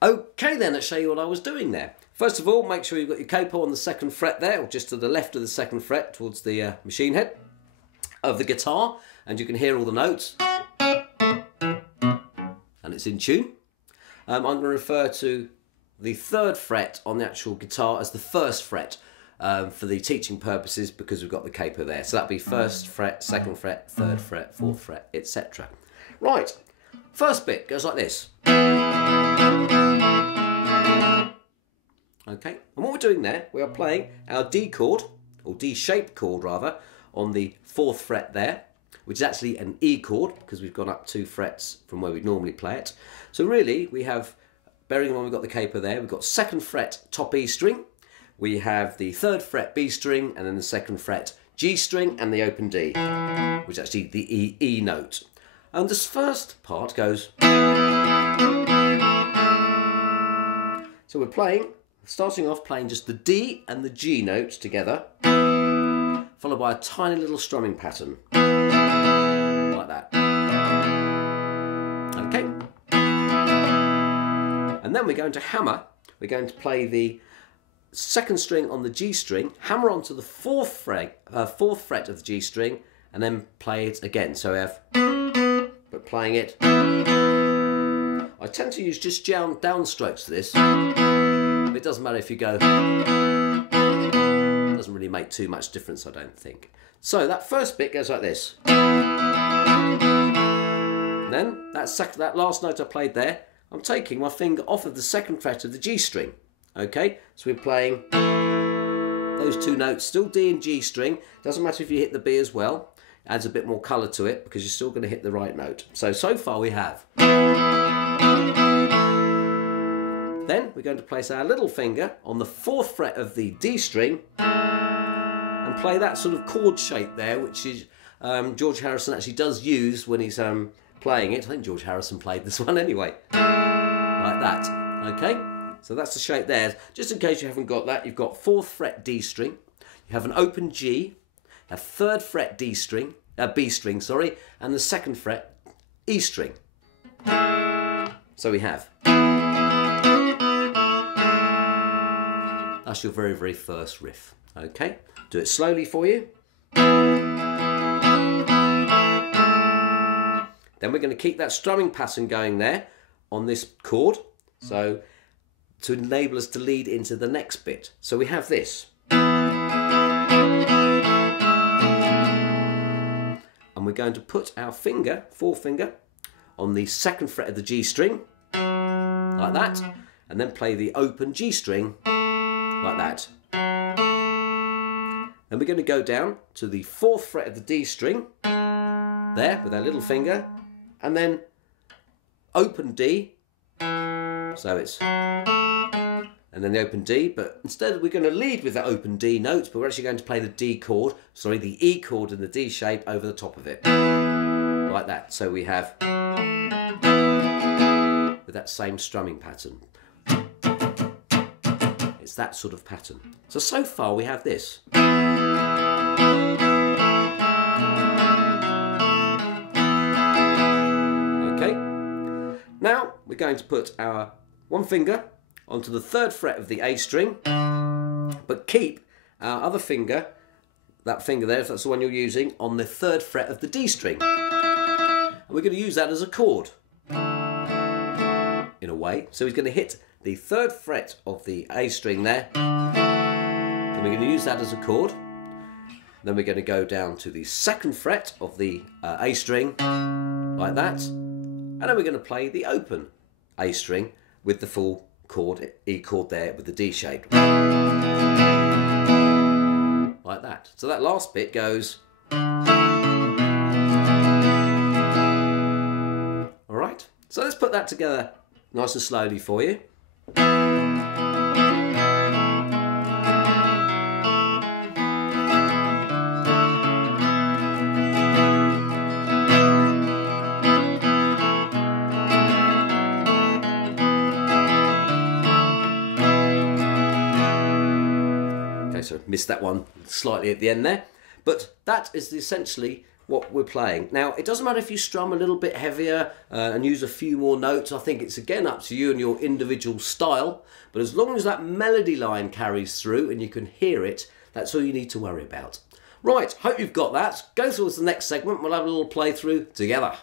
Okay then, let's show you what I was doing there. First of all, make sure you've got your capo on the 2nd fret there, or just to the left of the 2nd fret towards the machine head of the guitar, and you can hear all the notes. And it's in tune. I'm going to refer to the 3rd fret on the actual guitar as the 1st fret for the teaching purposes, because we've got the capo there. So that'd be 1st fret, 2nd fret, 3rd fret, 4th fret, etc. Right, first bit goes like this. Okay, and what we're doing there, we are playing our D chord, or D-shaped chord rather, on the 4th fret there, which is actually an E chord, because we've gone up 2 frets from where we normally play it. So really, we have, bearing in mind we've got the capo there, we've got 2nd fret top E string, we have the 3rd fret B string, and then the 2nd fret G string, and the open D, which is actually the E note. And this first part goes... So we're playing, starting off playing just the D and the G notes together, followed by a tiny little strumming pattern, like that. Okay. And then we're going to hammer, we're going to play the 2nd string on the G string, hammer onto the 4th fret of the G string, and then play it again. So we have, but playing it. I tend to use just down strokes for this. It doesn't matter if you go, it doesn't really make too much difference, I don't think. So that first bit goes like this. And then that last note I played there, I'm taking my finger off of the 2nd fret of the G string. Okay, so we're playing those 2 notes, still D and G string. Doesn't matter if you hit the B as well, adds a bit more colour to it because you're still going to hit the right note. So far we have. Then we're going to place our little finger on the 4th fret of the D string and play that sort of chord shape there, which is George Harrison actually does use when he's playing it. I think George Harrison played this one anyway, like that. Okay, so that's the shape there. Just in case you haven't got that, you've got 4th fret D string, you have an open G, a 3rd fret B string, and the 2nd fret E string. So we have. That's your very, very first riff. Okay, do it slowly for you. Then we're going to keep that strumming pattern going there on this chord, so to enable us to lead into the next bit. So we have this. And we're going to put our forefinger, on the 2nd fret of the G string, like that, and then play the open G string, like that. Then we're going to go down to the 4th fret of the D string, there, with our little finger, and then open D, so it's, and then the open D, but instead we're going to lead with the open D note, but we're actually going to play the E chord in the D shape over the top of it, like that. So we have, with that same strumming pattern. It's that sort of pattern. So far we have this. Okay. Now we're going to put our one finger onto the 3rd fret of the A string, but keep our other finger, that finger there, if that's the one you're using, on the 3rd fret of the D string. And we're going to use that as a chord, in a way. So he's going to hit the 3rd fret of the A string there, and we're going to use that as a chord. Then we're going to go down to the 2nd fret of the A string, like that, and then we're going to play the open A string with the full chord, E chord there with the D shape, like that. So that last bit goes. Alright, so let's put that together nice and slowly for you. Okay, so missed that one slightly at the end there, but that is essentially what we're playing. Now, it doesn't matter if you strum a little bit heavier and use a few more notes. I think it's again up to you and your individual style. But as long as that melody line carries through and you can hear it, that's all you need to worry about. Right, hope you've got that. Go towards the next segment. We'll have a little playthrough together.